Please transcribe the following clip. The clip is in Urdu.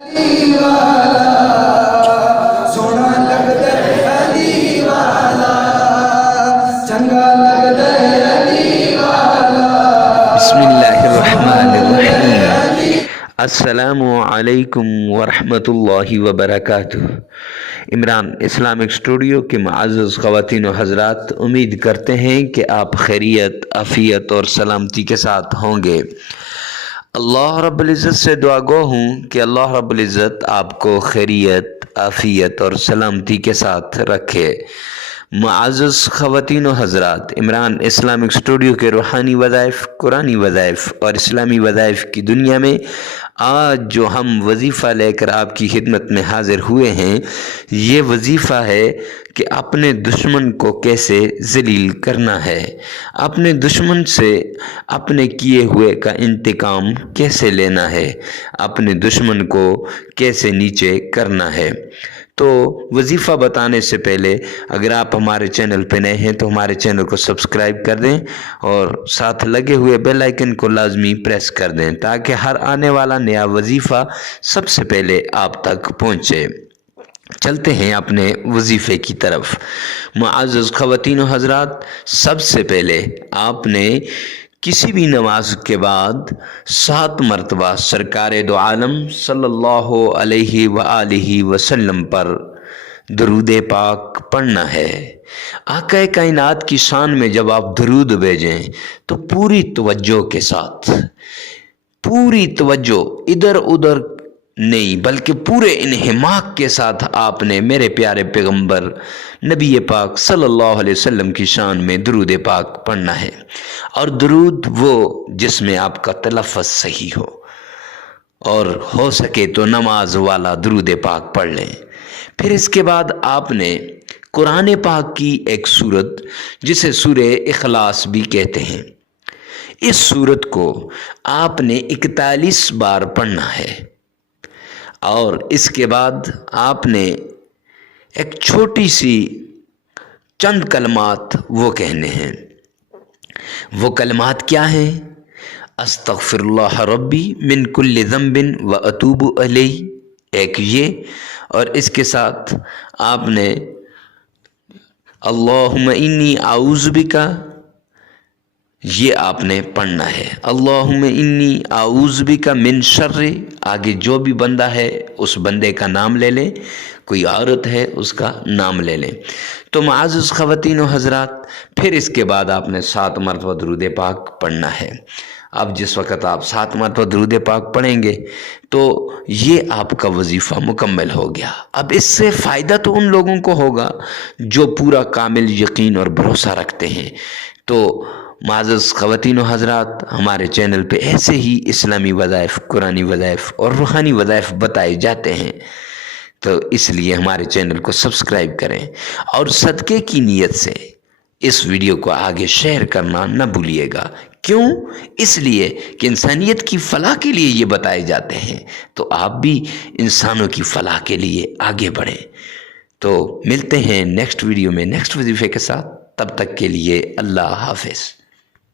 علی والا سونا لگدا علی والا چنگا لگدا علی والا۔ بسم اللہ الرحمن الرحیم۔ السلام علیکم ورحمۃ اللہ وبرکاتہ۔ عمران اسلامک اسٹوڈیو کے معزز خواتین و حضرات، امید کرتے ہیں کہ آپ خیریت، عافیت اور سلامتی کے ساتھ ہوں گے۔ اللہ رب العزت سے دعا گو ہوں کہ اللہ رب العزت آپ کو خیریت، عافیت اور سلامتی کے ساتھ رکھے۔ معزز خواتین و حضرات، عمران اسلامک اسٹوڈیو کے روحانی وظائف، قرآنی وظائف اور اسلامی وظائف کی دنیا میں آج جو ہم وظیفہ لے کر آپ کی خدمت میں حاضر ہوئے ہیں، یہ وظیفہ ہے کہ اپنے دشمن کو کیسے ذلیل کرنا ہے، اپنے دشمن سے اپنے کیے ہوئے کا انتقام کیسے لینا ہے، اپنے دشمن کو کیسے نیچے کرنا ہے۔ تو وظیفہ بتانے سے پہلے اگر آپ ہمارے چینل پہ نئے ہیں تو ہمارے چینل کو سبسکرائب کر دیں اور ساتھ لگے ہوئے بیل آئیکن کو لازمی پریس کر دیں تاکہ ہر آنے والا نیا وظیفہ سب سے پہلے آپ تک پہنچے۔ چلتے ہیں اپنے وظیفے کی طرف۔ معزز خواتین و حضرات، سب سے پہلے آپ نے کسی بھی نماز کے بعد 7 مرتبہ سرکار دو عالم صلی اللہ علیہ وآلہ وسلم پر درود پاک پڑھنا ہے۔ آقا کائنات کی شان میں جب آپ درود بھیجیں تو پوری توجہ کے ساتھ، پوری توجہ ادھر ادھر نہیں بلکہ پورے انہماک کے ساتھ آپ نے میرے پیارے پیغمبر نبی پاک صلی اللہ علیہ وسلم کی شان میں درود پاک پڑھنا ہے، اور درود وہ جس میں آپ کا تلفظ صحیح اور ہو سکے تو نماز والا درود پاک پڑھ لیں۔ پھر اس کے بعد آپ نے قرآن پاک کی ایک سورت جسے سورہ اخلاص بھی کہتے ہیں، اس سورت کو آپ نے 41 بار پڑھنا ہے، اور اس کے بعد آپ نے ایک چھوٹی سی چند کلمات وہ کہنے ہیں۔ وہ کلمات کیا ہیں؟ استغفر اللہ ربی من کل ذنب و اتوب الیہ، ایک یہ، اور اس کے ساتھ آپ نے اللہم انی اعوذ بک، یہ آپ نے پڑھنا ہے۔ اللہم انی اعوذ بک من شر، آگے جو بھی بندہ ہے اس بندے کا نام لے لیں، کوئی عورت ہے اس کا نام لے لیں۔ تو معزز خواتین و حضرات، پھر اس کے بعد آپ نے 7 مرتبہ درود پاک پڑھنا ہے۔ اب جس وقت آپ 7 مرتبہ درود پاک پڑھیں گے تو یہ آپ کا وظیفہ مکمل ہو گیا۔ اب اس سے فائدہ تو ان لوگوں کو ہوگا جو پورا کامل یقین اور بھروسہ رکھتے ہیں۔ تو معزز خواتین و حضرات، ہمارے چینل پہ ایسے ہی اسلامی وظائف، قرآنی وظائف اور روحانی وظائف بتائے جاتے ہیں، تو اس لیے ہمارے چینل کو سبسکرائب کریں، اور صدقے کی نیت سے اس ویڈیو کو آگے شیئر کرنا نہ بھولیے گا۔ کیوں؟ اس لیے کہ انسانیت کی فلاح کے لیے یہ بتائے جاتے ہیں، تو آپ بھی انسانوں کی فلاح کے لیے آگے بڑھیں۔ تو ملتے ہیں نیکسٹ ویڈیو میں نیکسٹ وظیفے کے ساتھ، تب تک کے لیے اللہ حافظ۔